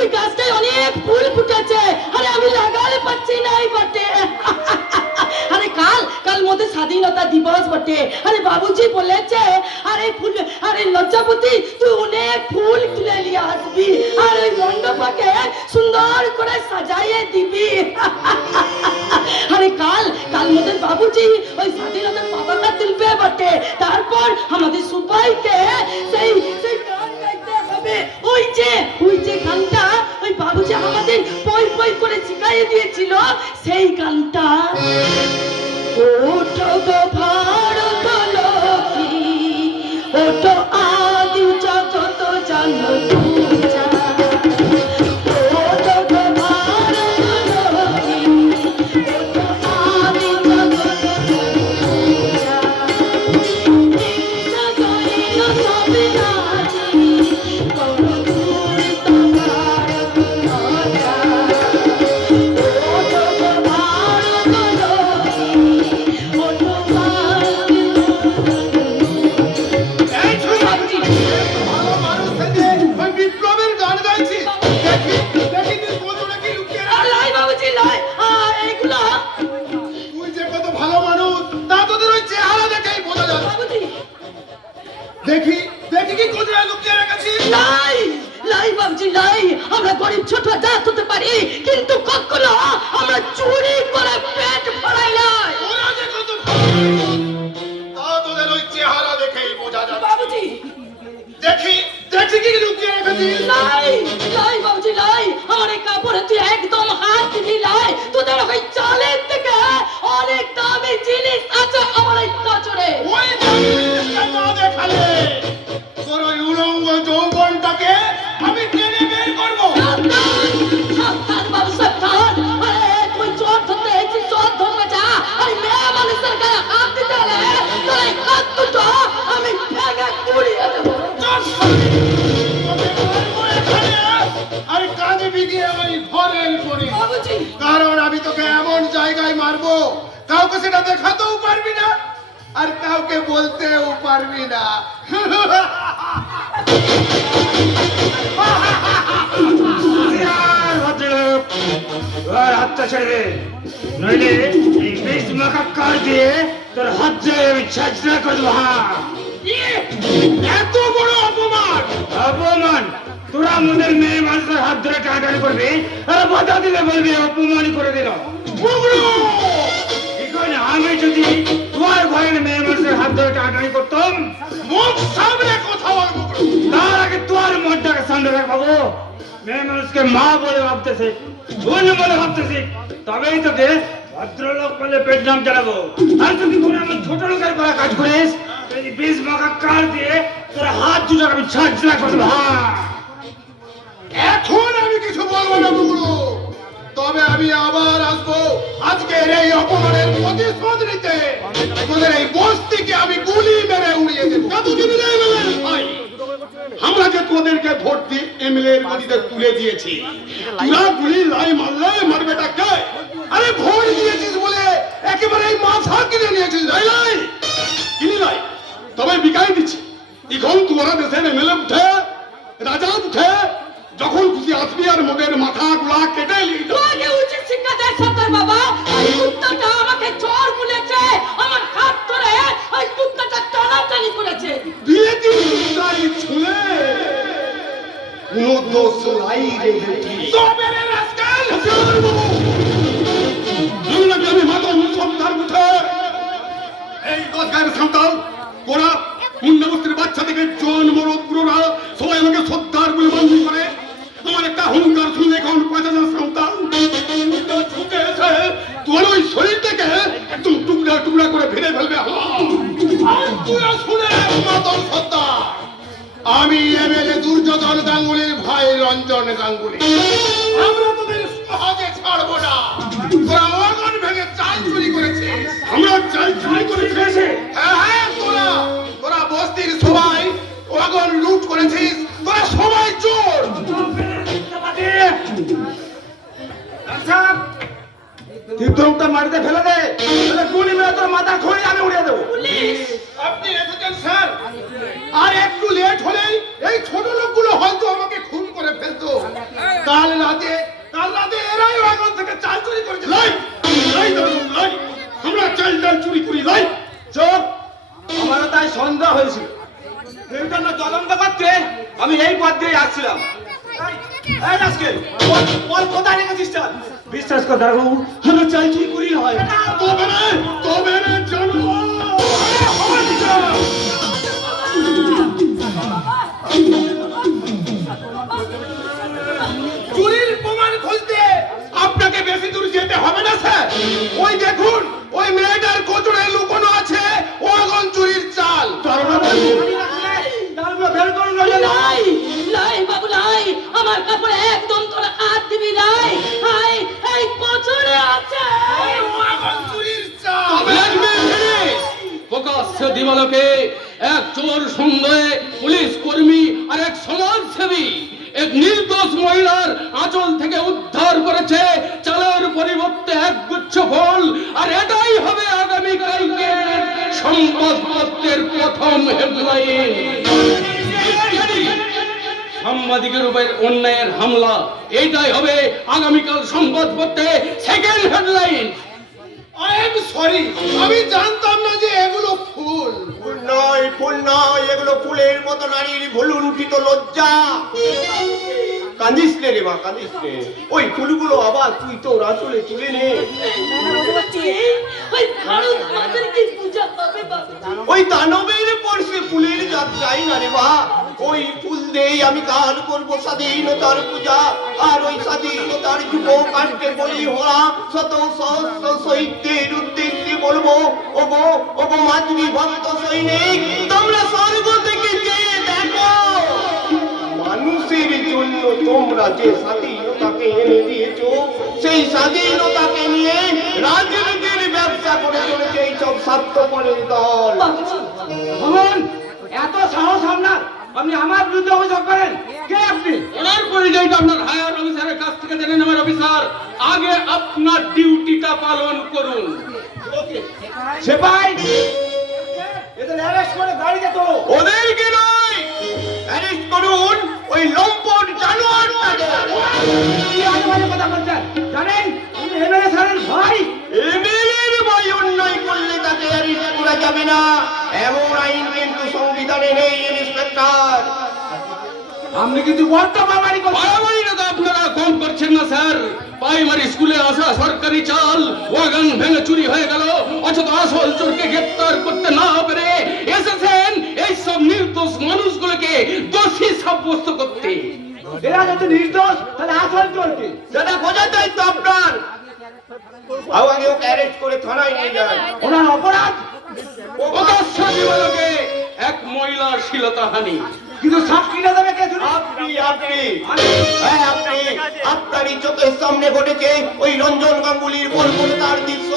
ওই গাছটায় অনেক ফুল ফুটেছে। আরে আমি লাগালে পাচ্ছি না এই বটে। আরে কাল কাল মধ্যে স্বাধীনতা দিবস বটে। আরে বাবুজি বলেছে, আরে ফুল, আরে লজ্জাপতি তুই অনেক ফুল তুলে নিয়ে আসবি। আর মণ্ডপকে সুন্দর করে সাজাইয়ে দিবি। আরে কাল কাল মধ্যে বাবুজি ওই স্বাধীনতার পতাকা তুলবে বটে। তারপর আমাদের সবাইকে সেই সেই গান গাইতে হবে। ওই যে ওই যে গানটা শিখাইয়ে দিয়েছিল সেই গানটা। দেখি, দেখি কি কোথায় লুকিয়ে রেখেছিস? আমরা গরিব ছোট জাত হতে পারি কিন্তু কখনো আমরা চুরি করে পেট ভরাই নাই ওরা যে কত তা তোদের ওই চেহারা দেখেই বোঝা যাচ্ছে। বাবুজি দেখি, দেখি কি লুকিয়ে রেখেছিস। লাই লাই বাবুজি লাই আমার এই কাপড়ে তুই একদম হাত দিবি লাই তোদের ওই দেখাতেও পারবি না আর কাউকে বলতেও পারবি না। আর ভদ্রলোক। ওর হাতটা ছেড়ে নইলে এই বিষ মাখা দিয়ে তোর হাত দিয়ে আমি হ্যাঁ। ইয়ে, এত বড় অপমান! অপমান? তোরা আমাদের মেয়ে মানুষের হাত ধরে টানাটানি করবি? আর বাধা দিলে বলবি অপমান করে দিল মুখ সামনে কথা বল বুগলু। তার আগে তোমার মনটাকে সামনে রাখব। মেয়ে মানুষকে মা বলে ভাবতেছে তবেই তোকে ভদ্রলোক বলে পেট নাম চালাবো আর আমার ছোট লোকের করা কাজ করিস? বিষ মাখা কার দিয়ে তোর হাত দুটো আমি ছাড়ছাড়া করে এখন আমি কিছু বলব না বুগলু তবে আমি আবার আসব আজকের এই অপমানের প্রতিশোধ নিতে তোদের এই বস্তিকে আমি গুলি মেরে উড়িয়ে দেবো। আমরা যে তোদেরকে ভোট দিয়ে এমএলএ এর গদিতে তুলে দিয়েছি তোরা গুলি লাই মারলে মারবেটা কে আরে ভোট দিয়েছিস বলে একেবারে এই মাথা কিনে নিয়েছিস লাই লাই কিনি লাই তবে বিকাই দিচ্ছি। এখন তোরা দেশের এমএলএ উঠে রাজা উঠে যখন খুশি আসবি আর মোদের মাথা গুলা কেটে নিয়ে। উচিত শিক্ষা দেয় সরকার বাবা। ওই কুত্তাটা আমাকে চোর বলেছে আমার হাত ধরে ওই কুত্তাটা টানাটানি করেছে। বিলেতি মুদ্রাই ছুলে কোনো দোষ নাই রে বেটি। তবে রে রাস্কাল আপনাকে আমি মাথা মুসলমান উঠে এই গজগার সন্তান ওরা মুন্ডাবস্তির বাচ্চা থেকে জন মরদ সবাই আমাকে সর্দার বলে মান্য করে। হুঙ্কার শুনে এখন পয়সা সন্তান। এসে তোর ওই শরীরটাকে একদম টুকরা টুকরা করে ভেঙে ফেলবে শুনে মাতন সর্দার আমি এমএলএ দুর্যোধন গাঙ্গুলির ভাই রঞ্জন গাঙ্গুলি। আমরা তোদের সহজে ছাড়বো না। তোরা অর্গন ভেঙে চাল চুরি করেছিস। আমরা চাল চুরি করেছি হ্যাঁ হ্যাঁ তোরা তোরা বস্তির সবাই অর্গন লুট করেছিস। তীর্থটা মাটিতে ফেলে দে। তাহলে গুলি মেরে তোর মাথা খুঁড়ি আমি উড়িয়ে দেবো। আপনি এসেছেন স্যার। আর একটু লেট হলেই এই ছোট লোকগুলো হয়তো আমাকে খুন করে ফেলতো। কাল রাতে কাল রাতে এরাই ওয়াগন থেকে চাল চুরি করেছে। লাই লাই লাই। আমরা চাল ডাল চুরি করি লাই। চোখ আমারও তাই সন্দেহ হয়েছিল। এই জন্য তদন্ত করতে আমি এই পথ দিয়ে আসছিলাম। এই রাজকে বল কোথায় রেখেছিস চাল বিশ্বাস কর দাঁড়াবো আমরা চাই চুরি করি হয়। তবে তবে রে প্রকাশ্য এক চোর সন্দেহে পুলিশ কর্মী আর এক সমাজসেবী, এক নির্দোষ মহিলার আঁচল থেকে উদ্ধার করেছে চালের পরিবর্তে এক গুচ্ছ ফল। আর এটাই হবে আগামী কালকে সংবাদপত্রের প্রথম হেডলাইন। সাংবাদিকের উপর অন্যায়ের হামলা। এটাই হবে আগামীকাল সংবাদপত্রে second headline I am sorry আমি জানতাম না যে এগুলো ফুল। ফুল নয় ফুল নয় এগুলো ফুলের মতো নারীর উঠিত লজ্জা। কাঁদিস নে রে মা কাঁদিস নে। ওই ফুলগুলো আবার তুই তো রাচলে তুলে নে। ওই দানবের পরশে ফুলের যাত্রাই না রে মা ওই ফুল দেই আমি কাল করব স্বাধীনতার পূজা। আর ওই স্বাধীনতার যুব কাটকে বলি হওয়া শত সহস্র শহীদদের উদ্দেশ্যে বলব ওগো ওগো মাতৃ ভক্ত সৈনিক তোমরা যে স্বাধীনতাকে এনে দিয়েছ সেই স্বাধীনতাকে নিয়ে রাজনীতির ব্যবসা করে চলেছে এইসব স্বার্থপরের দল। এত সাহস আপনার। আপনি আমার বিরুদ্ধে অভিযোগ করেন। কে আপনি? ওনার পরিচয়টা আপনার হায়ার অফিসারের কাছ থেকে জেনে নেবেন অফিসার। আগে আপনার ডিউটিটা পালন করুন। সেপাই এদের অ্যারেস্ট করে গাড়িতে তো অ্যারেস্ট করুন ওই লম্পট বলছেন। জানেন এমএলএ স্যারের ভাই। এমএলএর ভাই অন্যায় করলে তাকে অ্যারেস্ট করা যাবে না। এমন আইন কিন্তু সংবিধানে নেই ইন্সপেক্টর। আপনি কিন্তু বাবারি করছেন। বাড়াবাড়িটা আপনারা কম করছেন না স্যার। প্রাইমারি স্কুলে আসা সরকারি চাল ওয়াগান ভেঙে চুরি হয়ে গেল। অথচ আসল চোরকে গ্রেপ্তার করতে না পেরে এসেছেন এইসব নির্দোষ মানুষগুলোকে দোষী সাব্যস্ত করতে। এরা যাতে নির্দোষ তাহলে আসল চলছে সেটা বোঝার দায়িত্ব আপনার। আও ওকে অ্যারেস্ট করে থানায় নিয়ে যান। ওনার অপরাধ? প্রকাশ্য দিবালোকে এক মহিলার শিলতাহানি। কিন্তু সাক্ষীরা দেবে কে আপনি আপনি। হ্যাঁ আপনি। আপনারই চোখের সামনে ঘটেছে ওই রঞ্জন গাঙ্গুলির বর্বরতার দৃশ্য।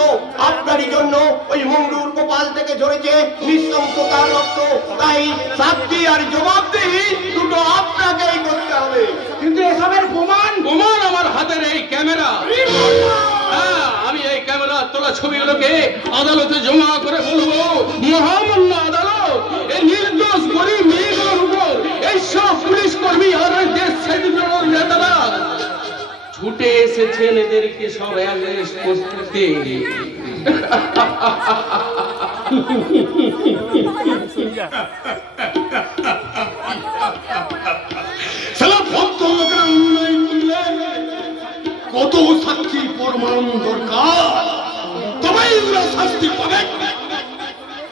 আপনারই জন্য ওই মঙ্গলুর গোপাল থেকে ঝরেছে নিঃশংসতার রক্ত। তাই সাক্ষী আর জবাবদিহি দুটো আপনাকেই করতে হবে। কিন্তু এসবের প্রমাণ? প্রমাণ আমার হাতের এই ক্যামেরা। হ্যাঁ আমি এই ক্যামেরা তোলা ছবিগুলোকে আদালতে জমা করে বলব মহামান্য আদালত এই আর দেশ নেতারা। ছুটে এসেছেন এদেরকে সব অ্যারেস্ট করতে কত সাক্ষী প্রমাণ দরকার। তবেই ওরা শাস্তি পাবে।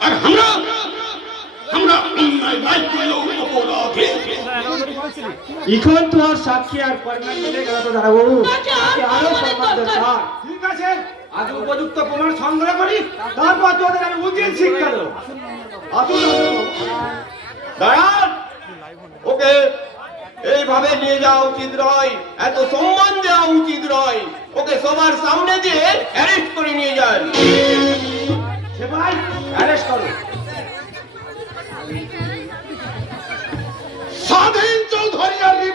আর আমরা আমরা অন্যায় নাই করলেও এখন তো আর সাক্ষী আর প্রমাণ মিলে গেল তো দাঁড়াবো আরও প্রমাণের প্রমাণ দরকার। দরকার ঠিক আছে আগে উপযুক্ত প্রমাণ সংগ্রহ করি তারপর তোদের আমি উচিত শিক্ষা দেবো। আসুন আসুন। দাঁড়ান ওকে এইভাবে নিয়ে যাওয়া উচিত নয় এত সম্মান দেওয়া উচিত নয়। ওকে সবার সামনে দিয়ে অ্যারেস্ট করে নিয়ে যান। সেপাই অ্যারেস্ট করো।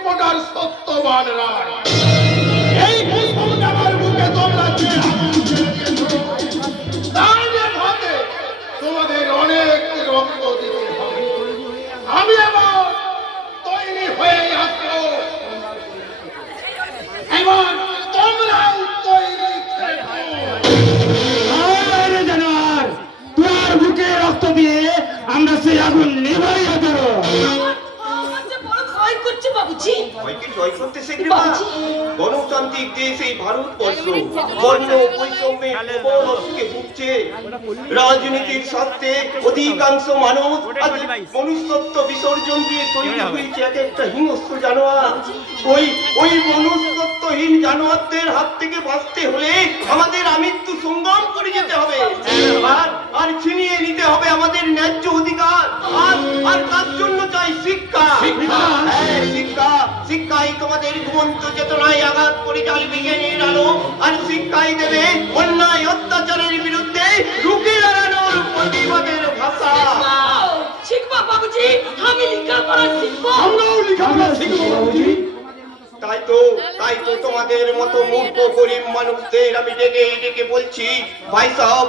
রিপোর্টার সত্যবান রায় বাবুজি ভয়কে জয় করতে শিখবে মা গণতান্ত্রিক দেশ এই ভারতবর্ষ। বর্ণ বৈষম্যে প্রবল অসুখে ভুগছে। রাজনীতির স্বার্থে অধিকাংশ মানুষ আজ মনুষ্যত্ব বিসর্জন দিয়ে তৈরি হয়েছে এক একটা হিংস্র জানোয়ার। ওই ওই মনুষ্যত্বহীন জানোয়ারদের হাত থেকে বাঁচতে হলে আমাদের আলো আর দেবে অন্যায় অত্যাচারের বিরুদ্ধে রুখে দাঁড়ানোর প্রতিবাদের ভাষা। শিখব বাবুজি আমি লেখাপড়া শিখব। আমরাও লেখাপড়া শিখব বাবুজি। তাই তো তাই তো তোমাদের মতো মূর্খ গরিব মানুষদের আমি ডেকে ডেকে বলছি ভাই সাহেব